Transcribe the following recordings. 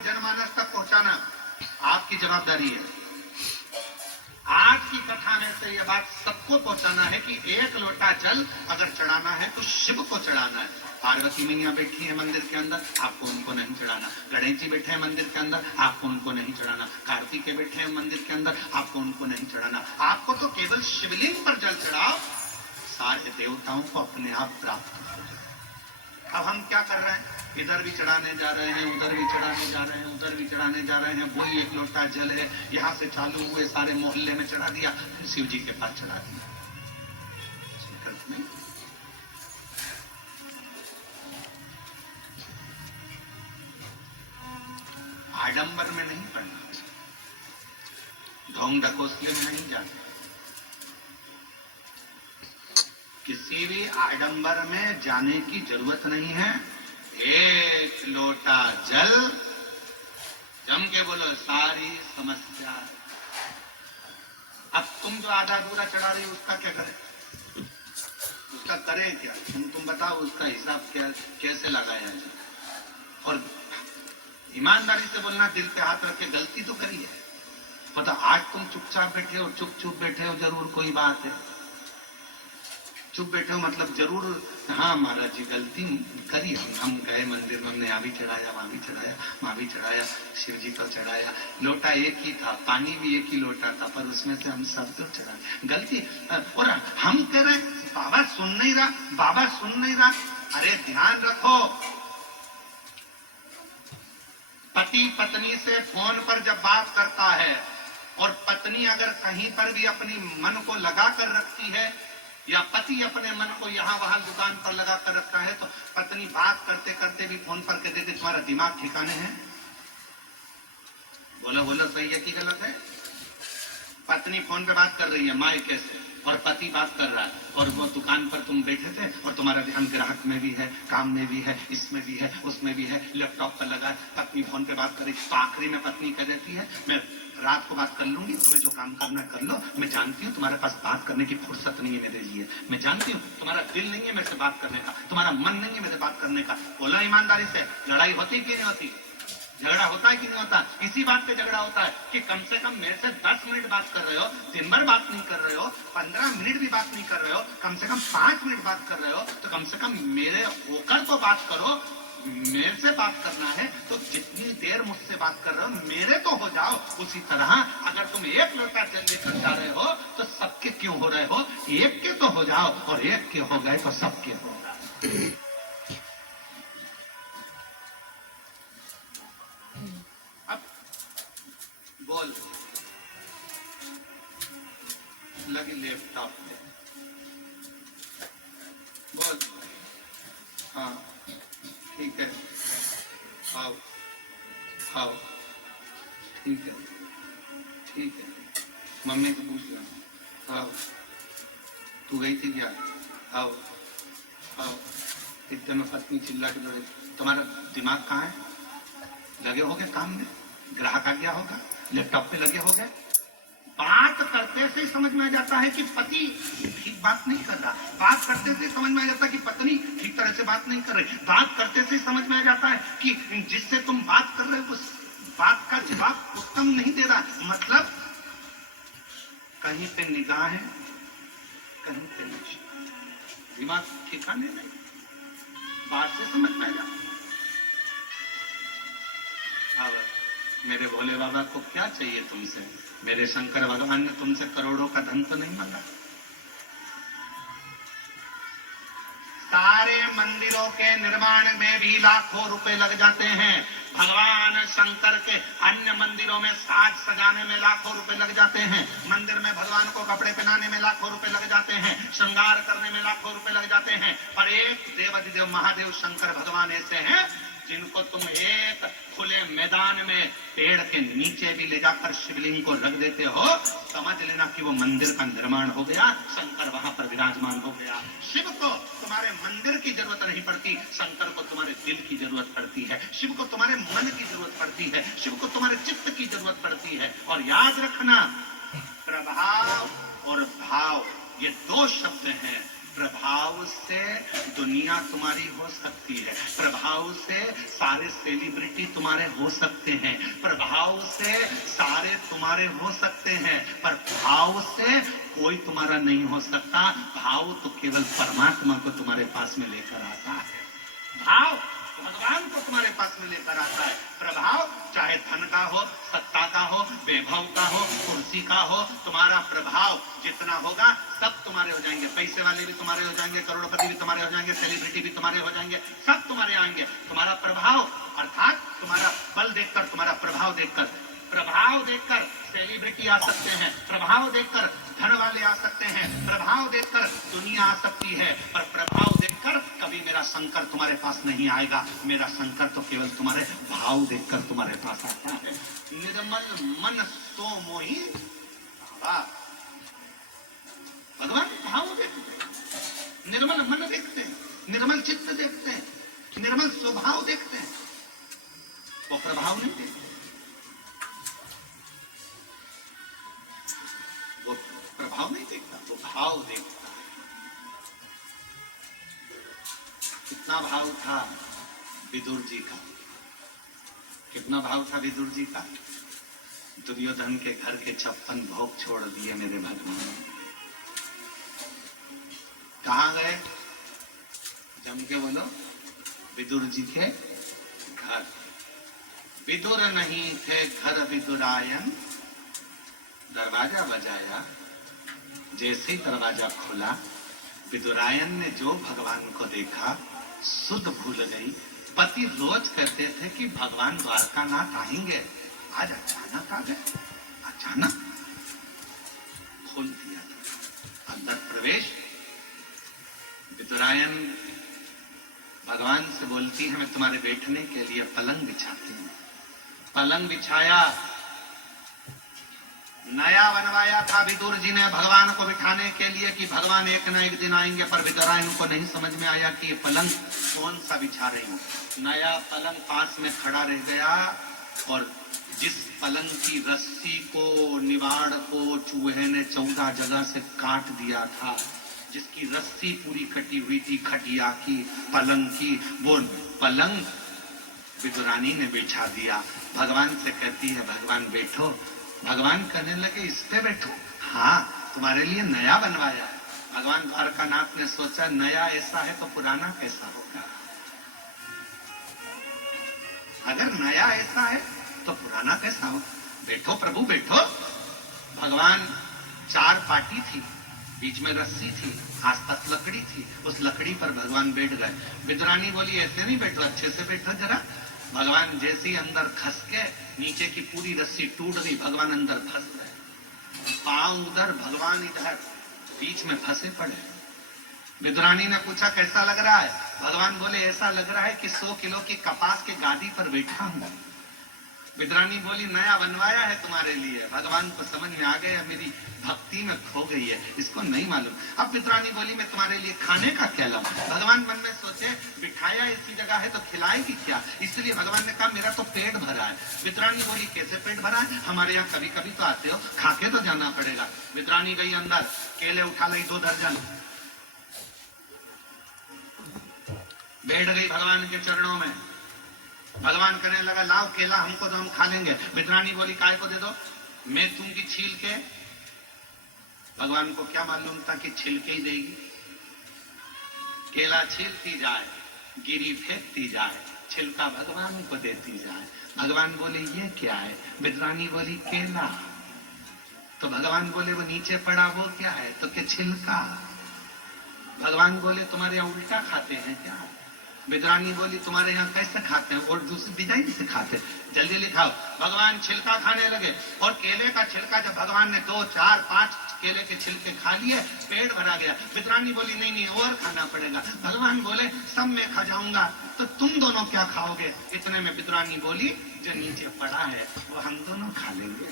जनमानस तक पहुंचाना आपकी जवाबदारी है। आज की कथा में से यह बात सबको पहुंचाना है कि एक लोटा जल अगर चढ़ाना है तो शिव को चढ़ाना है। पार्वती मैया बैठी है मंदिर के अंदर, आपको उनको नहीं चढ़ाना। गणेश जी बैठे हैं मंदिर के अंदर, आपको उनको नहीं चढ़ाना। कार्तिकेय बैठे हैं मंदिर के अंदर, आपको उनको नहीं चढ़ाना। आपको तो केवल शिवलिंग पर जल चढ़ाओ, सारे देवताओं को अपने आप प्राप्त हो। अब हम क्या कर रहे हैं? इधर भी चढ़ाने जा रहे हैं, उधर भी चढ़ाने जा रहे हैं, उधर भी चढ़ाने जा रहे हैं। वही एक लोटा जल है, यहाँ से चालू हुए सारे मोहल्ले में चढ़ा दिया, फिर शिव जी के पास चढ़ा दिया। आडंबर में नहीं पड़ना, ढोंग ढकोसले में नहीं जाना। किसी भी आडंबर में जाने की जरूरत नहीं है। एक लोटा जल, जम के बोलो सारी समस्या। अब तुम जो आधा दूरा चढ़ा रही हो उसका क्या करें? उसका करें क्या? तुम बताओ उसका हिसाब क्या कैसे लगाया जाए? और ईमानदारी से बोलना, दिल पे हाथ रख के, गलती तो करी है। पता आज तुम चुपचाप बैठे हो, चुप बैठे हो, जरूर कोई बात है। चुप बैठे हो मतलब जरूर, हाँ महाराज जी गलती करी। हम गए मंदिर में, हमने यहाँ भी चढ़ाया, वहां भी चढ़ाया, वहां भी चढ़ाया, शिव जी को चढ़ाया। लोटा एक ही था, पानी भी एक ही लोटा था, पर उसमें से हम सब तो चढ़ाए। गलती। और हम कह रहे बाबा सुन नहीं रहा, बाबा सुन नहीं रहा। अरे ध्यान रखो, पति पत्नी से फोन पर जब बात करता है और पत्नी अगर कहीं पर भी अपनी मन को लगा कर रखती है, या पति अपने मन को यहाँ वहां दुकान पर लगा कर रखता है, तो पत्नी बात करते करते भी फोन पर कह देती तुम्हारा दिमाग ठिकाने है। बोलो बोलो, सही है कि गलत है? पत्नी फोन पे बात कर रही है माँ कैसे, और पति बात कर रहा है, और वो दुकान पर तुम बैठे थे और तुम्हारा ध्यान ग्राहक में भी है, काम में भी है, इसमें भी है, उसमें भी है, लैपटॉप पर लगा है। पत्नी फोन पे बात कर रही, तो आखिरी में पत्नी कह देती है मैं रात को बात कर लूंगी, तुम्हें जो काम करना कर लो, मैं जानती हूँ तुम्हारे पास बात करने की फुर्सत नहीं है मेरे लिए, मैं जानती हूँ तुम्हारा दिल नहीं है मेरे से बात करने का, तुम्हारा मन नहीं है मेरे से बात करने का। बोलो ईमानदारी से, लड़ाई होती कि नहीं होती? झगड़ा होता है कि नहीं होता? इसी बात पे झगड़ा होता है कि कम से कम मेरे से 10 मिनट बात कर रहे हो, दिन भर बात नहीं कर रहे हो, 15 मिनट भी बात नहीं कर रहे हो, कम से कम 5 मिनट बात कर रहे हो, तो कम से कम मेरे होकर तो बात करो। मेरे से बात करना है तो जितनी देर मुझसे बात कर रहे हो मेरे तो हो जाओ। उसी तरह अगर तुम एक लोटा जल लेकर जा रहे हो तो सबके क्यों हो रहे हो? एक के तो हो जाओ, और एक के हो गए तो सबके होगा। अब बोल लगी लैपटॉप में, बोल हाँ ठीक है, आओ आओ, ठीक है ठीक है, मम्मी को पूछ लो, आओ तू गई थी क्या? आओ आओ। इतने में पत्नी चिल्ला के दौड़े, तुम्हारा दिमाग कहाँ है? लगे हो गए काम में, ग्राहक आ गया होगा, लैपटॉप पे लगे हो गए। बात करते से समझ में आ जाता है कि पति ठीक बात नहीं कर रहा, बात करते से समझ में आ जाता है कि पत्नी ठीक तरह से बात नहीं कर रही, बात करते से समझ में आ जाता है कि जिससे तुम बात कर रहे हो उस बात का जवाब उत्तम नहीं दे रहा। मतलब कहीं पे निगाह है, कहीं पे नहीं, दिमाग ठिकाने नहीं, बात से समझ में आ जाता। अब मेरे भोले बाबा को क्या चाहिए तुमसे? मेरे शंकर भगवान ने तुमसे करोड़ों का धन तो नहीं मांगा। सारे मंदिरों के निर्माण में भी लाखों रुपए लग जाते हैं। भगवान शंकर के अन्य मंदिरों में साज सजाने में लाखों रुपए लग जाते हैं। मंदिर में भगवान को कपड़े पहनाने में लाखों रुपए लग जाते हैं, श्रृंगार करने में लाखों रुपए लग जाते हैं। पर एक देवाधिदेव महादेव शंकर भगवान ऐसे हैं जिनको तुम एक खुले मैदान में पेड़ के नीचे भी ले जाकर शिवलिंग को रख देते हो, समझ लेना कि वो मंदिर का निर्माण हो गया, शंकर वहां पर विराजमान हो गया। शिव को तुम्हारे मंदिर की जरूरत नहीं पड़ती, शंकर को तुम्हारे दिल की जरूरत पड़ती है, शिव को तुम्हारे मन की जरूरत पड़ती है, शिव को तुम्हारे चित्त की जरूरत पड़ती है। और याद रखना, प्रभाव और भाव ये दो शब्द हैं। प्रभाव से दुनिया तुम्हारी हो सकती है, प्रभाव से सारे सेलिब्रिटी तुम्हारे हो सकते हैं, प्रभाव से सारे तुम्हारे हो सकते हैं, पर भाव से कोई तुम्हारा नहीं हो सकता। भाव तो केवल परमात्मा को तुम्हारे पास में लेकर आता है। भाव भगवान को तुम्हारे पास में लेकर आता है। प्रभाव चाहे धन का हो, सत्ता का हो, वैभव का हो, कुर्सी का हो, तुम्हारा प्रभाव जितना होगा सब तुम्हारे हो जाएंगे। पैसे वाले भी तुम्हारे हो जाएंगे, करोड़पति भी तुम्हारे हो जाएंगे, सेलिब्रिटी भी तुम्हारे हो जाएंगे, सब तुम्हारे आएंगे। तुम्हारा प्रभाव अर्थात तुम्हारा बल देखकर, तुम्हारा प्रभाव देखकर सेलिब्रिटी आ सकते हैं, प्रभाव देखकर धन वाले आ सकते हैं, प्रभाव देखकर दुनिया आ सकती है, पर प्रभाव देखकर कभी मेरा शंकर तुम्हारे पास नहीं आएगा। मेरा शंकर तो केवल तुम्हारे भाव देखकर तुम्हारे पास आता है। निर्मल मन सो मोही, भगवान भाव देखते हैं, निर्मल मन देखते हैं, निर्मल चित्त देखते हैं, निर्मल स्वभाव देखते हैं, वो प्रभाव नहीं देखते। वो प्रभाव नहीं देखता, वो भाव देखता है। कितना भाव था विदुर जी का, कितना भाव था विदुर जी का। दुर्योधन के घर के 56 भोग छोड़ दिए मेरे भगवान। कहां गए? जम के बोलो, विदुर जी के घर। विदुर नहीं थे घर विदुरायन, दरवाजा बजाया, जैसे ही दरवाजा खुला विदुरायन ने जो भगवान को देखा सुध भूल गई। पति रोज कहते थे कि भगवान द्वारकानाथ आएंगे, आज अचानक आ गए। अचानक खोल दिया अंदर प्रवेश। विदुरायन भगवान से बोलती है, मैं तुम्हारे बैठने के लिए पलंग बिछाती हूँ। पलंग बिछाया, नया बनवाया था विदुर जी ने भगवान को बिठाने के लिए कि भगवान एक न एक दिन आएंगे, पर विदुरायन को नहीं समझ में आया कि ये पलंग कौन सा बिछा रही हूँ। नया पलंग पास में खड़ा रह गया और जिस पलंग की रस्सी को, निवाड़ को चूहे ने 14 जगह से काट दिया था, जिसकी रस्सी पूरी कटी हुई थी खटिया की, पलंग की, वो पलंग विदुरानी ने बिछा दिया। भगवान से कहती है, भगवान बैठो। भगवान कहने लगे, इस पे बैठो। हाँ, तुम्हारे लिए नया बनवाया है। भगवान द्वारकानाथ ने सोचा, नया ऐसा है तो पुराना कैसा होगा। अगर नया ऐसा है तो पुराना कैसा हो। बैठो प्रभु बैठो। भगवान 4 पाटी थी, बीच में रस्सी थी, आसपास लकड़ी थी, उस लकड़ी पर भगवान बैठ गए। विदुरानी बोली, ऐसे नहीं बैठो, अच्छे से बैठो जरा। भगवान जैसे ही अंदर खस के, नीचे की पूरी रस्सी टूट गई, भगवान अंदर फंस गए। पांव उधर, भगवान इधर, बीच में फंसे पड़े। विदुरानी ने पूछा, कैसा लग रहा है? भगवान बोले, ऐसा लग रहा है कि 100 किलो की कपास की गादी पर बैठा हूं। विदुरानी बोली, नया बनवाया है तुम्हारे लिए। भगवान को समझ में आ गया मेरी भक्ति में खो गई है, इसको नहीं मालूम। अब विदुरानी बोली, मैं तुम्हारे लिए खाने का क्या लाऊं? भगवान मन में सोचे, बिठाया इसी जगह है तो खिलाएगी क्या? इसलिए भगवान ने कहा, मेरा तो पेट भरा है। विदुरानी बोली, कैसे पेट भरा है? हमारे यहाँ कभी कभी तो आते हो, खाके तो जाना पड़ेगा। विदुरानी गई अंदर, केले उठा लाई 2 दर्जन, बैठ गई भगवान के चरणों में। भगवान कहने लगा, लाओ केला, हमको तो हम खा लेंगे। विदुरानी बोली, काय को दे दो, मैं दूंगी छील के। भगवान को क्या मालूम था कि छिलके ही देगी। केला छीलती जाए, गिरी फेंकती जाए, छिलका भगवान को देती जाए। भगवान बोले, ये क्या है? विदुरानी बोली, केला। तो भगवान बोले, वो नीचे पड़ा वो क्या है? तो क्या छिलका। भगवान बोले, तुम्हारे यहाँ उल्टा खाते हैं क्या? विदुरानी बोली, तुम्हारे यहाँ कैसे खाते हैं? और दूसरी डिजाइन से खाते। जल्दी लिखाओ। भगवान छिलका खाने लगे और केले का छिलका जब भगवान ने 2, 4, 5 केले के छिलके खा लिए, पेट भरा गया। विदुरानी बोली, नहीं नहीं और खाना पड़ेगा। भगवान बोले, सब मैं खा जाऊंगा तो तुम दोनों क्या खाओगे? इतने में विदुरानी बोली, जो नीचे पड़ा है वो हम दोनों खा लेंगे।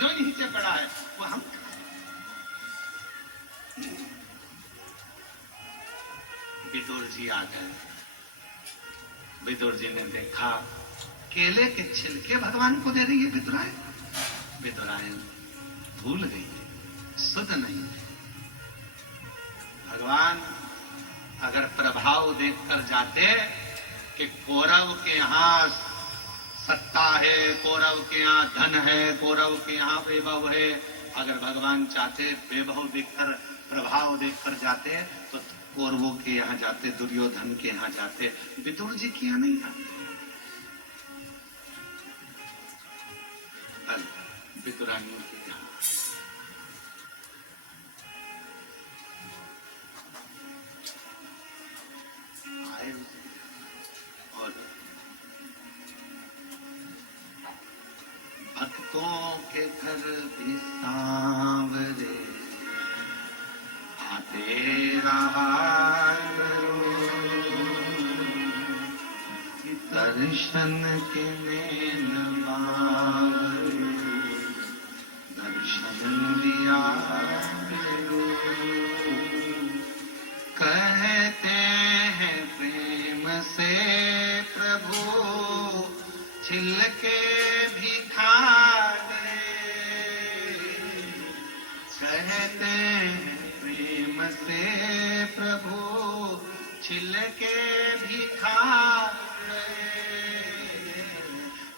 जो नीचे पड़ा है वो हम विदुर जी आ गए। विदुर जी ने देखा केले के छिलके भगवान को दे रही है विदुरायन। विदुरायन भूल गई, सुध नहीं थे। भगवान अगर प्रभाव देखकर जाते कि कौरव के यहाँ सत्ता है, कौरव के यहाँ धन है, कौरव के यहाँ वैभव है, अगर भगवान चाहते वैभव देखकर प्रभाव देखकर जाते तो कौरवों के यहाँ जाते, दुर्योधन के यहाँ जाते, विदुर जी के यहाँ नहीं जाते। विदुरानियों के यहाँ आए और भक्तों के घर भी सांवरे आते रहा करो, दर्शन के नैनवा दर्शन दिया करो। कहते हैं प्रेम से प्रभु छिलके भी खा गए, कहते हैं प्रेम से प्रभु छिलके भी खा गए,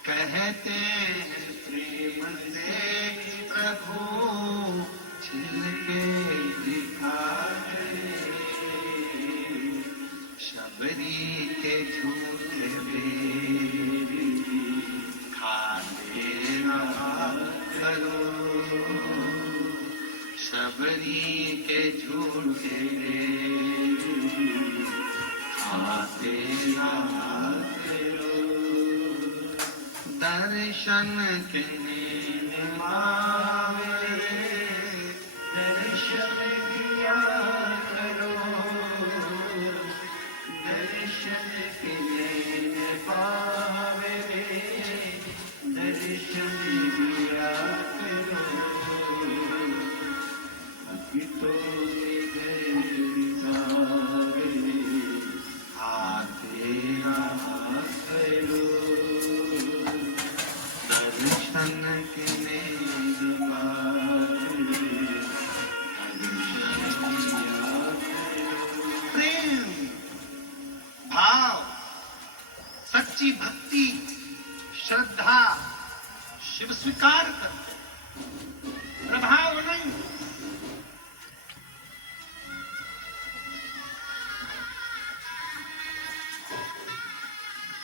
कहते हैं प्रेम से प्रभु छिलके भी खा गए। शबरी के झूठे बेरी खाते रहा करो, शबरी के झूठे बेरी खाते रहा करो। दर्शन के मारे दर्शन दिया करो, दर्शन के पावे दर्शन दिया करो। तो आते रहा करो, दर्शन के प्रेम भाव, सच्ची भक्ति, श्रद्धा, शिव स्वीकार करते, प्रभाव नहीं।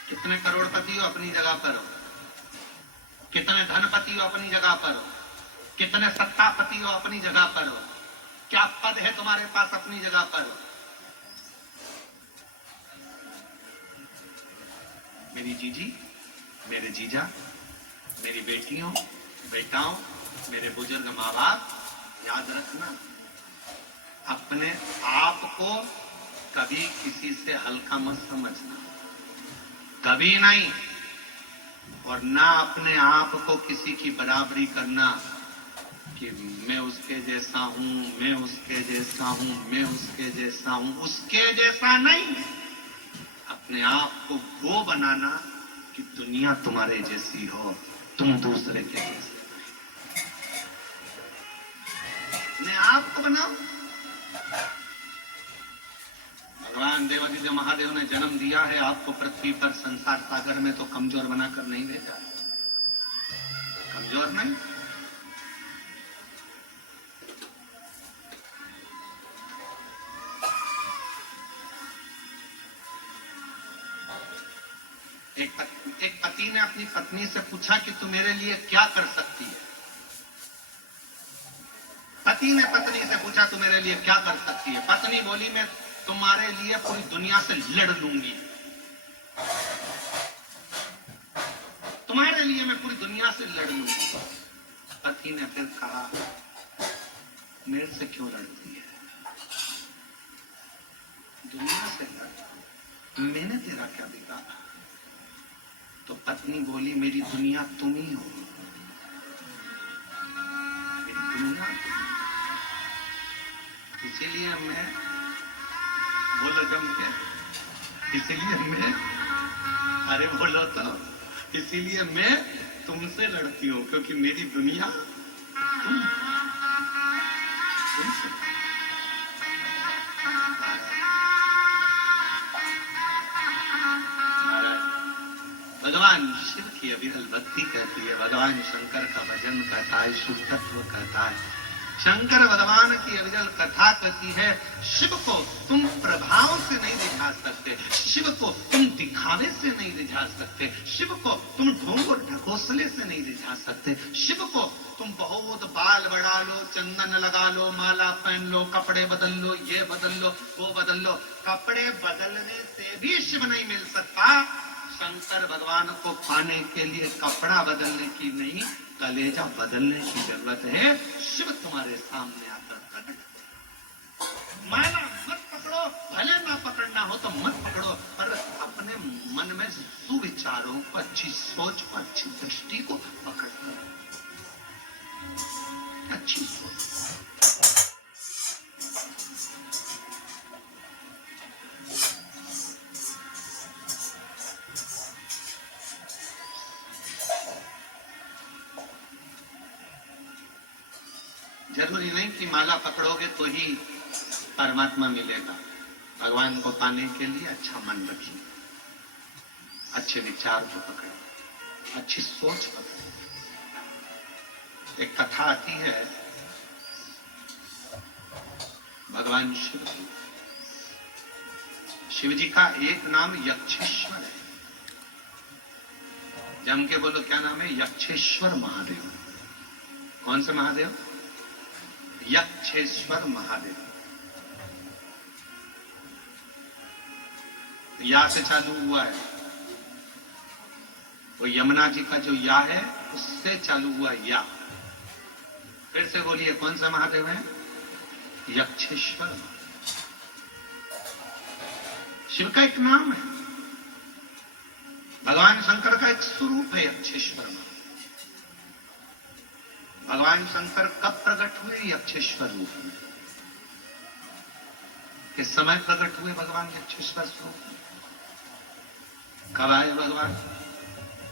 कितने करोड़पति हो अपनी जगह पर हो, कितने धनपति हो अपनी जगह पर हो, कितने सत्तापति हो अपनी जगह पर हो, क्या पद है तुम्हारे पास अपनी जगह पर हो। मेरी जीजी, मेरे जीजा, मेरी बेटियों बेटाओं, मेरे बुजुर्ग माँ बाप, याद रखना अपने आप को कभी किसी से हल्का मत समझना, कभी नहीं। और ना अपने आप को किसी की बराबरी करना कि मैं उसके जैसा हूं, मैं उसके जैसा हूं, मैं उसके जैसा हूं, उसके जैसा नहीं। अपने आप को वो बनाना कि दुनिया तुम्हारे जैसी हो, तुम दूसरे के जैसे। अपने आप को बनाओ। भगवान देवादिदेव महादेव ने जन्म दिया है आपको पृथ्वी पर संसार सागर में, तो कमजोर बनाकर नहीं भेजा, कमजोर नहीं। एक पति ने अपनी पत्नी से पूछा कि तू मेरे लिए क्या कर सकती है। पति ने पत्नी से पूछा तू मेरे लिए क्या कर सकती है। पत्नी बोली मैं तुम्हारे लिए पूरी दुनिया से लड़ लूंगी, तुम्हारे लिए मैं पूरी दुनिया से लड़ लूंगी। पति ने फिर कहा मेरे से क्यों लड़ती है, दुनिया से लड़, मैंने तेरा क्या बिगाड़ा। तो पत्नी बोली मेरी दुनिया तुम ही हो, मेरी दुनिया इसीलिए मैं, बोलो जम के, इसीलिए मैं, अरे बोलो तो, इसीलिए मैं तुमसे लड़ती हूँ क्योंकि मेरी दुनिया तुमसे। शिव की अविरल भक्ति कहती है, भगवान शंकर का भजन कहता है, शुभ तत्व कहता है। शंकर भगवान की अविरल कथा कहती है, शिव को तुम प्रभाव से नहीं रिझा सकते, शिव को तुम दिखावे से नहीं रिझा सकते, शिव को तुम ढोंग और ढकोसले से नहीं रिझा सकते, शिव को तुम बहुत बाल बढ़ा लो, चंदन लगा लो, माला पहन लो, कपड़े बदल लो, ये बदल लो, वो बदल लो, कपड़े बदलने से भी शिव नहीं मिल सकता। शंकर भगवान को पाने के लिए कपड़ा बदलने की नहीं, कलेजा बदलने की जरूरत है। शिव तुम्हारे सामने आकर प्रकट। माला मत पकड़ो, भले ना पकड़ना हो तो मत पकड़ो, पर अपने मन में सुविचारों को, अच्छी सोच को, अच्छी दृष्टि को पकड़ करो, अच्छी सोच। जरूरी नहीं कि माला पकड़ोगे तो ही परमात्मा मिलेगा। भगवान को पाने के लिए अच्छा मन रखिए, अच्छे विचार को पकड़े, अच्छी सोच पकड़े। एक कथा आती है भगवान शिव की। शिव जी का एक नाम यक्षेश्वर है। जम के बोलो क्या नाम है? यक्षेश्वर महादेव। कौन से महादेव? यक्षेश्वर महादेव। या से चालू हुआ है, वो यमुना जी का जो या है उससे चालू हुआ या। फिर से बोलिए, कौन सा महादेव है? यक्षेश्वर। शिव का एक नाम है, भगवान शंकर का एक स्वरूप है यक्षेश्वर। भगवान शंकर कब प्रकट हुए? यक्षेश्वर रूप में। किस समय प्रकट हुए भगवान यक्षेश्वर स्वरूप में? कब आए भगवान?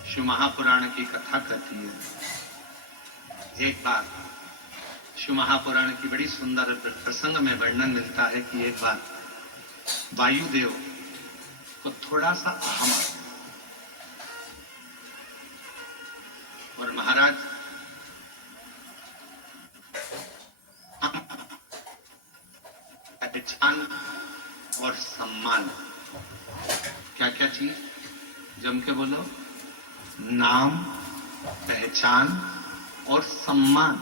शिव महापुराण की कथा कहती है। एक बार शिव महापुराण की बड़ी सुंदर प्रसंग में वर्णन मिलता है कि एक बार वायुदेव को थोड़ा सा अहम और महाराज पहचान और सम्मान, क्या क्या चीज? जम के बोलो। नाम, पहचान और सम्मान,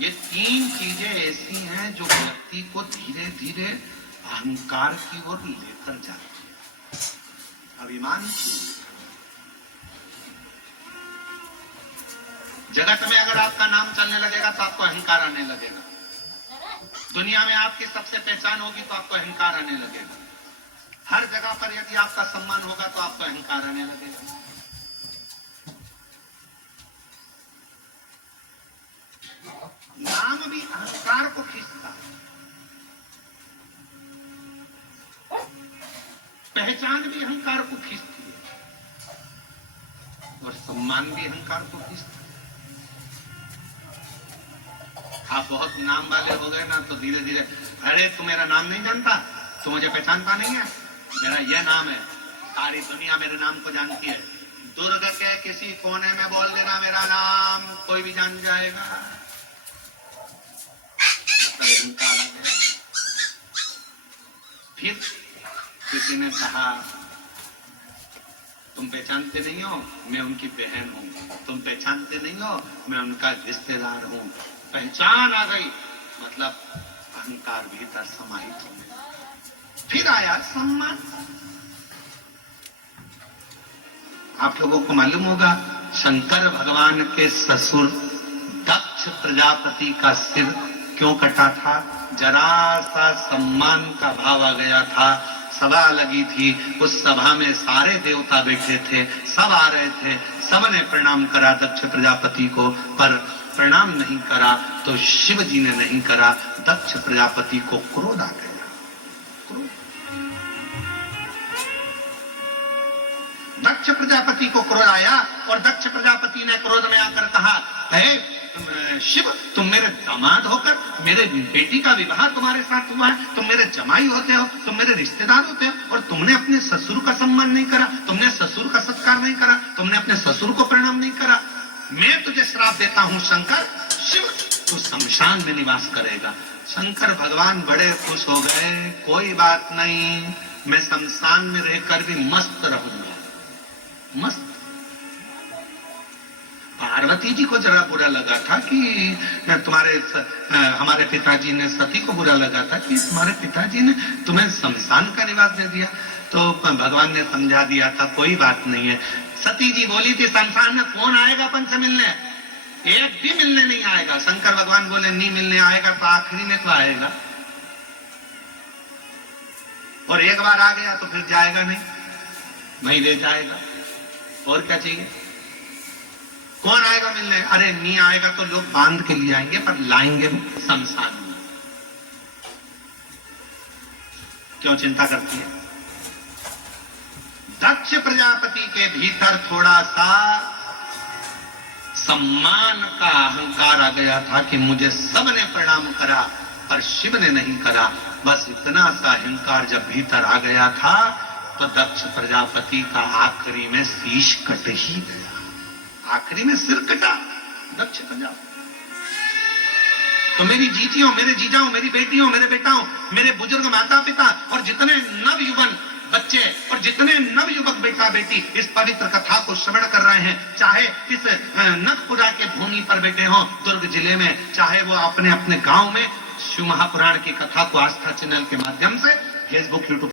ये तीन चीजें ऐसी हैं जो व्यक्ति को धीरे धीरे अहंकार की ओर लेकर जाती है, अभिमान की। जगत में अगर आपका नाम चलने लगेगा तो आपको अहंकार आने लगेगा। दुनिया में आपकी सबसे पहचान होगी तो आपको अहंकार आने लगेगा। हर जगह पर यदि आपका सम्मान होगा तो आपको अहंकार आने लगेगा। नाम भी अहंकार को खींचता है, पहचान भी अहंकार को खींचती है और सम्मान भी अहंकार को खींचता है। आप बहुत नाम वाले हो गए ना तो धीरे धीरे, अरे तू मेरा नाम नहीं जानता, तू मुझे पहचानता नहीं है, मेरा यह नाम है, सारी दुनिया मेरे नाम को जानती है। दुर्ग के किसी कोने में बोल देना मेरा नाम, कोई भी जान जाएगा। फिर किसी ने कहा, तुम पहचानते नहीं हो, मैं उनकी बहन हूं। तुम पहचानते नहीं हो, मैं उनका रिश्तेदार हूं। पहचान आ गई मतलब अहंकार भीतर समाहित हो गया। फिर आया सम्मान। आप लोगों को मालूम होगा शंकर भगवान के ससुर दक्ष प्रजापति का सिर क्यों कटा था? जरा सा सम्मान का भाव आ गया था। सभा लगी थी, उस सभा में सारे देवता बैठे थे, सब आ रहे थे, सबने प्रणाम करा दक्ष प्रजापति को, पर प्रणाम नहीं करा तो शिव जी ने नहीं करा। दक्ष प्रजापति को क्रोध आ गया। दक्ष प्रजापति को क्रोध आया और दक्ष प्रजापति ने क्रोध में आकर कहा, हे शिव, तुम मेरे दामाद होकर मेरे बेटी का विवाह तुम्हारे साथ हुआ है, तुम मेरे जमाई होते हो, तुम मेरे रिश्तेदार होते हो, और तुमने अपने ससुर का सम्मान नहीं करा, तुमने ससुर का सत्कार नहीं करा, तुमने अपने ससुर को प्रणाम नहीं करा। मैं तुझे श्राप देता हूं शंकर, शिव तू शमशान में निवास करेगा। शंकर भगवान बड़े खुश हो गए, कोई बात नहीं, मैं शमशान में रहकर भी मस्त रहूंगा, मस्त। पार्वती जी को जरा बुरा लगा था कि हमारे पिताजी ने, सती को बुरा लगा था कि तुम्हारे पिताजी ने तुम्हें शमशान का निवास दे दिया। तो भगवान ने समझा दिया था कोई बात नहीं है। सती जी बोली थी शमशान में कौन आएगा अपन से मिलने, एक भी मिलने नहीं आएगा। शंकर भगवान बोले नहीं मिलने आएगा तो आखिरी में तो आएगा, और एक बार आ गया तो फिर जाएगा नहीं, वहीं रह जाएगा। और क्या चाहिए? कौन आएगा मिलने? अरे नहीं आएगा तो लोग बांध के लिए आएंगे, पर लाएंगे शमशान में। क्यों चिंता करती है? दक्ष प्रजापति के भीतर थोड़ा सा सम्मान का अहंकार आ गया था कि मुझे सबने प्रणाम करा पर शिव ने नहीं करा। बस इतना सा अहंकार जब भीतर आ गया था तो दक्ष प्रजापति का आखिरी में शीश कट ही गया, आखिरी में सिर कटा दक्ष प्रजापति। तो मेरी जीजियों, मेरे जीजाओं, मेरी बेटियों, मेरे बेटाओं, मेरे बुजुर्ग माता पिता और जितने नवयुवन बच्चे और जितने नवयुवक बेटा बेटी इस पवित्र कथा को श्रवण कर रहे हैं, चाहे इस नखपुरा के भूमि पर बैठे हों दुर्ग जिले में, चाहे वो अपने अपने गांव में, शिव महापुराण की कथा को आस्था चैनल के माध्यम से फेसबुक यूट्यूब